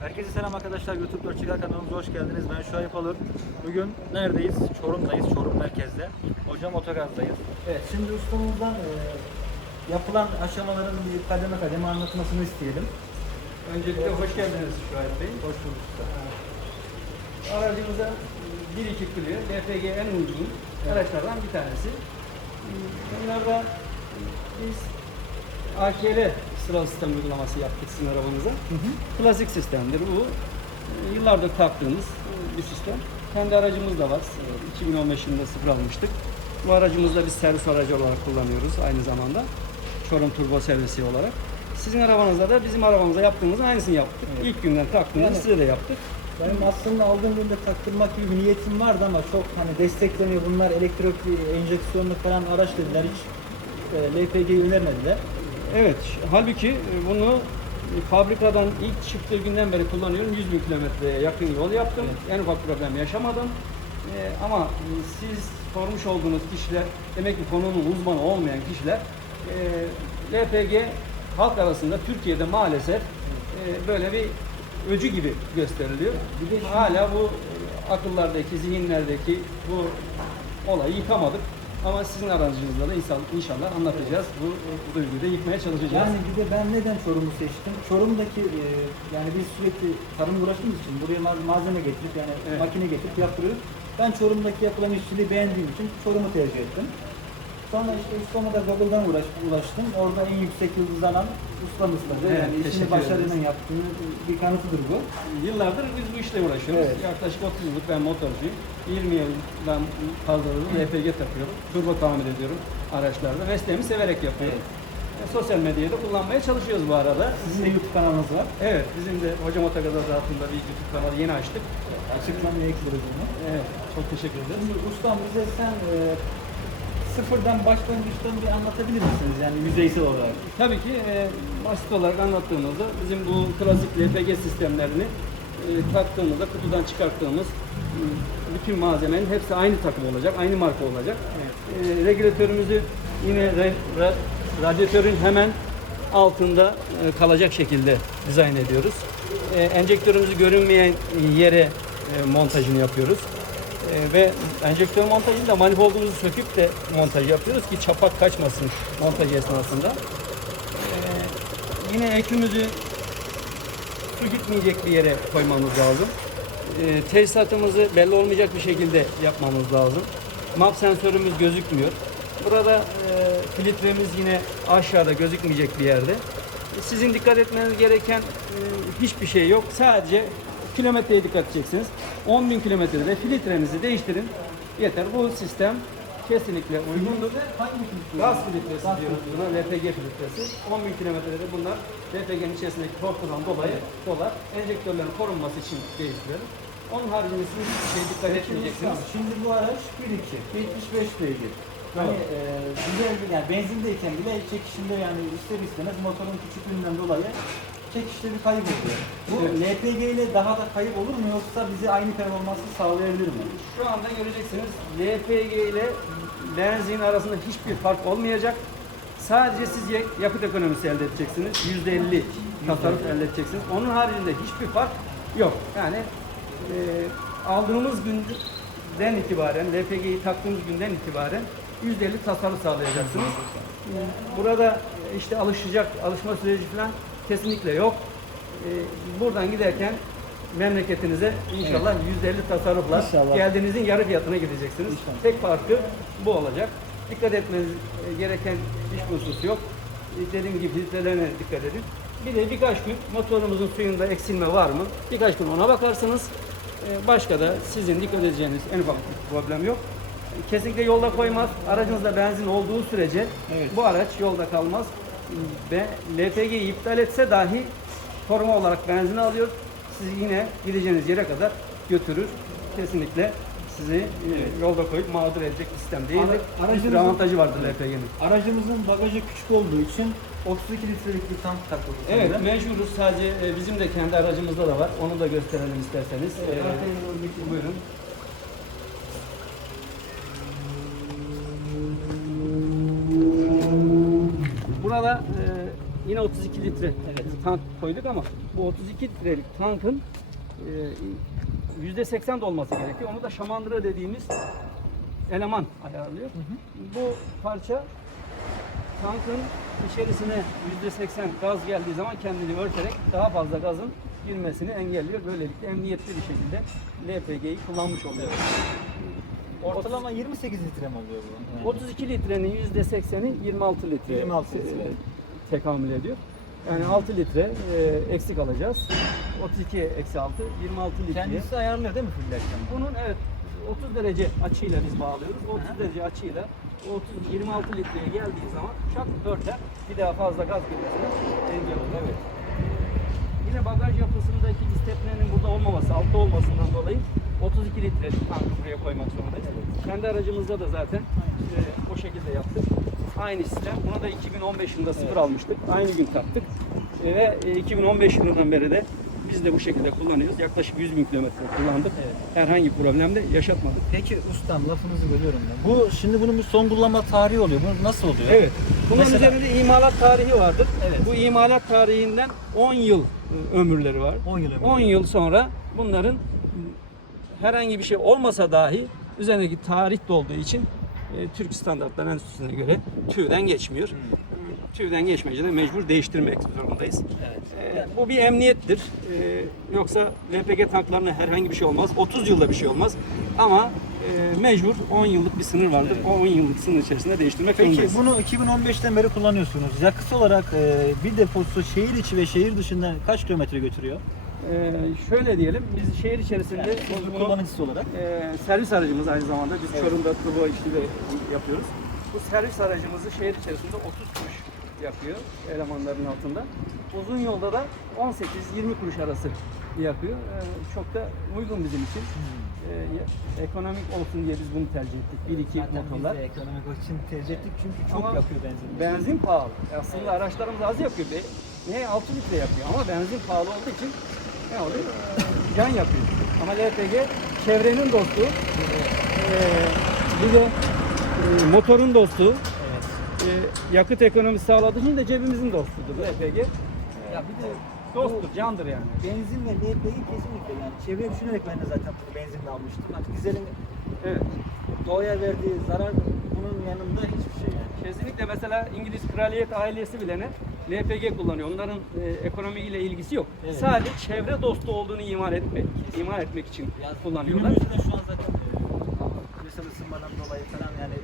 Herkese selam arkadaşlar. YouTube 4 Çıkar kanalımıza hoş geldiniz. Ben Şuayb Alır. Bugün neredeyiz? Çorum'dayız. Çorum merkezde. Hocam otogardayız. Evet, şimdi ustamızdan e, yapılan aşamaların bir kademe kademe anlatmasını isteyelim. Öncelikle hoş geldiniz Şuayb Bey. Hoş bulduk usta. Aracımıza 1.2 Clio LPG en uygun araçlardan bir tanesi. Bunlarda biz AKL sıralı sistem uygulaması yaptık sizin arabanıza. Klasik sistemdir bu. Ee, Yıllardır taktığımız bir sistem. Kendi aracımız da var. Ee, 2015 yılında sıfır almıştık. Bu aracımızı da biz servis aracı olarak kullanıyoruz aynı zamanda. Çorum Turbo servisi olarak. Sizin arabanızda da bizim arabamıza yaptığımızın aynısını yaptık. Evet. İlk günden taktığımızı Yani- size de yaptık. Benim aslında aldığım günde taktırmak gibi bir niyetim vardı ama çok hani destekleniyor. Bunlar elektrikli, enjeksiyonlu falan araç dediler. Hiç e, LPG önermediler. Evet, halbuki e, bunu e, fabrikadan ilk çıktığı günden beri kullanıyorum. 100 bin kilometreye yakın yol yaptım. En ufak problem yaşamadım. E, ama e, siz sormuş olduğunuz kişiler, demek ki konunun uzmanı olmayan kişiler, e, LPG halk arasında Türkiye'de maalesef e, böyle bir öcü gibi gösteriliyor. Bir de Hala bu akıllardaki, zihinlerdeki bu olayı yıkamadık. Ama sizin aracınızla da inşallah, inşallah anlatacağız. Bu e, duyguyu da yıkmaya çalışacağız. Yani bir de ben neden Çorum'u seçtim? Çorum'daki e, yani biz sürekli tarım uğraştığımız için buraya ma- malzeme getirip yani Evet. makine getirip yaptırıyoruz. Ben Çorum'daki yapılan işçiliği beğendiğim için Çorum'u tercih ettim. Sonra işte ustama da Google'dan uğraş, ulaştım. Orada en yüksek yıldız alan ustamız tabii. Evet, yani işini teşekkür başarıyla yaptığını bir kanıtıdır bu. Yıllardır biz bu işle uğraşıyoruz. Evet. Yaklaşık 30 yıllık ben motorcuyum. 20 yıldan fazladır LPG takıyorum. Turbo tamir ediyorum araçlarda. Mesleğimi severek yapıyorum. E, sosyal medyayı da kullanmaya çalışıyoruz bu arada. Sizin de YouTube kanalınız var. Evet, bizim de Hocam Otogaz adı altında bir YouTube kanalı yeni açtık. Açıklamaya ekleriz bunu. Evet, çok teşekkür ederiz. Şimdi ustam bize sen e, sıfırdan başlangıçtan bir anlatabilir misiniz yani yüzeysel olarak? Tabii ki e, basit olarak anlattığımızda bizim bu klasik LPG sistemlerini e, taktığımızda kutudan çıkarttığımız e, bütün malzemenin hepsi aynı takım olacak, aynı marka olacak. E, regülatörümüzü yine re, ra- radyatörün hemen altında e, kalacak şekilde dizayn ediyoruz. E, enjektörümüzü görünmeyen yere e, montajını yapıyoruz. E, ve enjektör montajında manifoldumuzu söküp de montaj yapıyoruz ki çapak kaçmasın montaj esnasında. E, yine ekümüzü su gitmeyecek bir yere koymamız lazım. E, tesisatımızı belli olmayacak bir şekilde yapmamız lazım. Map sensörümüz gözükmüyor. Burada e, filtremiz yine aşağıda gözükmeyecek bir yerde. Sizin dikkat etmeniz gereken e, hiçbir şey yok. Sadece kilometreye dikkat edeceksiniz. 10.000 kilometrede filtrenizi değiştirin. Yeter. Bu sistem kesinlikle uygundur. Hangi filtre? Gaz filtresi diyoruz buna, LPG filtresi. 10.000 kilometrede bunlar LPG'nin içerisindeki tortudan dolayı dolar. Enjektörlerin korunması için değiştirelim. Onun haricinde siz hiçbir şeye dikkat etmeyeceksiniz. Şimdi bu araç 1.2, 75 beygir. Hani e, güzel yani benzindeyken bile çekişinde yani ister istemez motorun küçüklüğünden dolayı çekişte bir kayıp oluyor. Bu. LPG ile daha da kayıp olur mu yoksa bize aynı performansı sağlayabilir mi? Şu anda göreceksiniz LPG ile benzin arasında hiçbir fark olmayacak. Sadece siz ya- yakıt ekonomisi elde edeceksiniz. %50 tasarruf elde edeceksiniz. Onun haricinde hiçbir fark yok. Yani e, aldığımız günden itibaren, LPG'yi taktığımız günden itibaren %50 tasarruf sağlayacaksınız. Burada işte alışacak, alışma süreci falan kesinlikle yok. E, buradan giderken memleketinize inşallah %50 tasarrufla İnşallah. geldiğinizin yarı fiyatına gideceksiniz. İnşallah. Tek farkı bu olacak. Dikkat etmeniz e, gereken hiçbir husus yok. E, Dediğim gibi filtrelerine dikkat edin. Bir de birkaç gün motorumuzun suyunda eksilme var mı? Birkaç gün ona bakarsınız. E, Başka da sizin dikkat edeceğiniz en ufak bir problem yok. Kesinlikle yolda koymaz. Aracınızda benzin olduğu sürece Evet. bu araç yolda kalmaz. Ve LPG'yi iptal etse dahi koruma olarak benzin alıyor. Sizi yine gideceğiniz yere kadar götürür. Kesinlikle sizi e, yolda koyup mağdur edecek bir sistem değildir. Ara- Bir sürü aracınızın- avantajı vardır LPG'nin. Aracımızın bagajı küçük olduğu için 32 litrelik bir tank takıldı. Evet sanırım. mecburuz. Sadece e, bizim de kendi aracımızda da var. Onu da gösterelim isterseniz. Evet, Ee, buyurun. Burada e, yine 32 litre tank koyduk ama bu 32 litrelik tankın e, %80 dolması gerekiyor. Onu da şamandıra dediğimiz eleman ayarlıyor. Bu parça tankın içerisine %80 gaz geldiği zaman kendini örterek daha fazla gazın girmesini engelliyor. Böylelikle emniyetli bir şekilde LPG'yi kullanmış oluyor. Ortalama 28 litre mi oluyor bu? 32 litrenin %80'i 26 litre 26 litre. e, tekamül ediyor. Yani 6 litre e, eksik alacağız. 32 eksi 6, 26 litre. Kendisi ayarlıyor değil mi fillerken? Bunun evet 30 derece açıyla biz bağlıyoruz. O 30 Aha. derece açıyla o 30 26 litreye geldiği zaman çak örter. Bir daha fazla gaz girmesine engel olur. Evet. Yine bagaj yapısındaki istepnenin burada olmaması, altta olmasından dolayı 32 litrelik tankı buraya koymak zorundayız. Kendi aracımızda da zaten e, o şekilde yaptık. Aynı sistem. Buna da 2015 yılında sıfır Evet. almıştık. Aynı gün taktık. E, ve e, 2015 yılından beri de biz de bu şekilde kullanıyoruz. Yaklaşık 100 bin kilometre kullandık. Evet. Herhangi bir problem de yaşatmadık. Peki ustam lafınızı bölüyorum ben. Bu şimdi bunun bir son kullanma tarihi oluyor. Bu nasıl oluyor? Evet. Bunun Mesela- üzerinde imalat tarihi vardır. Evet. Bu imalat tarihinden 10 yıl e, ömürleri var. 10 yıl ömrü. 10 yıl sonra bunların herhangi bir şey olmasa dahi üzerindeki tarih de olduğu için e, Türk Standartlar Enstitüsü'ne göre TÜV'den geçmiyor. TÜV'den geçmeyince de mecbur değiştirmek zorundayız. Evet. E, bu bir emniyettir. E, yoksa LPG tanklarına herhangi bir şey olmaz. 30 yılda bir şey olmaz. Ama e, mecbur 10 yıllık bir sınır vardır. O 10 yıllık sınır içerisinde değiştirmek Peki zorundayız. bunu 2015'ten beri kullanıyorsunuz. Yakıt olarak e, bir deposu şehir içi ve şehir dışında kaç kilometre götürüyor? E, şöyle diyelim, biz şehir içerisinde Yani bir bunu- kullanıcısı olarak. Ee, servis aracımız aynı zamanda. Biz Evet. Çorum'da işi de yapıyoruz. Bu servis aracımızı şehir içerisinde 30 kuruş yakıyor elemanların altında. Uzun yolda da 18-20 kuruş arası yakıyor. Ee, çok da uygun bizim için. Ee, ya- ekonomik olsun diye biz bunu tercih ettik. 1-2 Zaten motorlar. biz de ekonomik için tercih ettik çünkü çok Ama yakıyor benzin. Benzin pahalı. E Aslında araçlarımız az yakıyor. Be. Ne 6 litre yakıyor ama benzin pahalı olduğu için ne oluyor? Can yapıyor. Ama LPG çevrenin dostu. Ee, bir de e, motorun dostu. Evet. Ee, yakıt ekonomisi sağladığı için de cebimizin dostudur LPG. Ya bir de Dosttur, candır yani. benzin ve LPG kesinlikle yani çevreye düşünerek ben de zaten bunu benzinle almıştım. Hani dizelin Evet. doğaya verdiği zarar bunun yanında hiçbir şey yani. Kesinlikle mesela İngiliz kraliyet ailesi bile ne? LPG kullanıyor. Onların e, ekonomiyle ilgisi yok. Evet. Sadece çevre dostu olduğunu iman etmek, iman etmek için kullanıyorlar. Günümüzde de şu an zaten e, küresel ısınmadan dolayı falan yani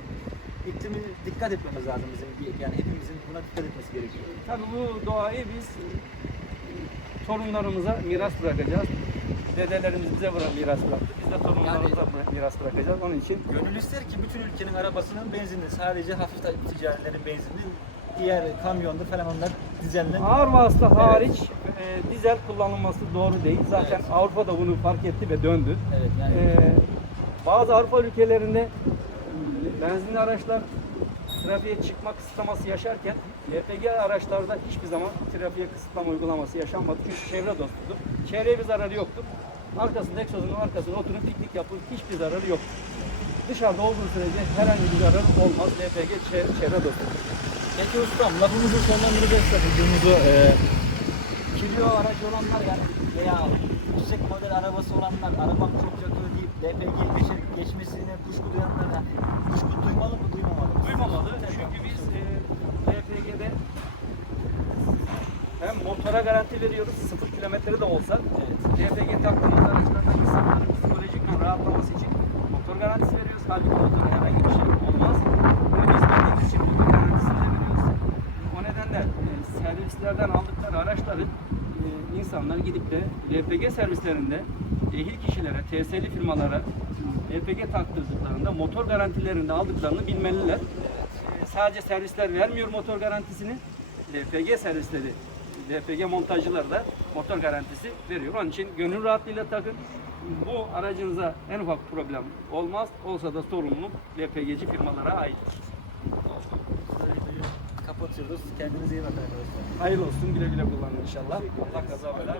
iklimi dikkat etmemiz lazım bizim. Yani hepimizin buna dikkat etmesi gerekiyor. Tabii bu doğayı biz e, torunlarımıza miras bırakacağız. Dedelerimiz bize bırak miras bıraktı. Biz de torunlarımıza bıra- miras bırakacağız. Onun için Gönül ister ki bütün ülkenin arabasının benzini sadece hafif ticarilerin benzini diğer kamyonda falan onlar dizelden ağır vasıta hariç e, dizel kullanılması doğru değil. Zaten Evet. Avrupa da bunu fark etti ve döndü. evet yani Ee, bazı Avrupa ülkelerinde benzinli araçlar trafiğe çıkma kısıtlaması yaşarken LPG araçlarda hiçbir zaman trafiğe kısıtlama uygulaması yaşanmadı. Çünkü çevre dostudur. Çevreye bir zararı yoktur. Arkasında egzozunun arkasına oturup piknik yapın hiçbir zararı yok. Dışarıda olduğu sürece herhangi bir zarar olmaz. LPG çe- çevre dostudur. Peki ustam lafımızı sonlandıracaksak videomuzu e, kilo aracı olanlar yani veya yüksek model arabası olanlar arabam çok yakıyor deyip LPG geçe, geçmesine kuşku duyanlar yani kuşku duymalı mı duymamalı mı? Duymamalı. Çünkü biz e, LPG'de hem motora garanti veriyoruz, sıfır kilometre de olsa. Evet. LPG taktığımız araçlarda insanların psikolojik rahatlaması için motor garantisi veriyoruz. Halbuki motora herhangi bir şey olmaz. Bunu biz bildiğimiz için motor garantisini de veriyoruz. O nedenle e, servislerden aldıkları araçları e, insanlar gidip de LPG servislerinde ehil kişilere, TS'li firmalara LPG taktırdıklarında motor garantilerinde aldıklarını bilmeliler. E, Sadece servisler vermiyor motor garantisini. LPG servisleri, LPG montajcıları da motor garantisi veriyor. Onun için gönül rahatlığıyla takın. Bu aracınıza en ufak problem olmaz. Olsa da sorumluluk LPG'ci firmalara aittir. Kapatıyoruz. Kendinize iyi bakın arkadaşlar. Hayırlı olsun, güle güle kullanın inşallah. Allah kaza bela.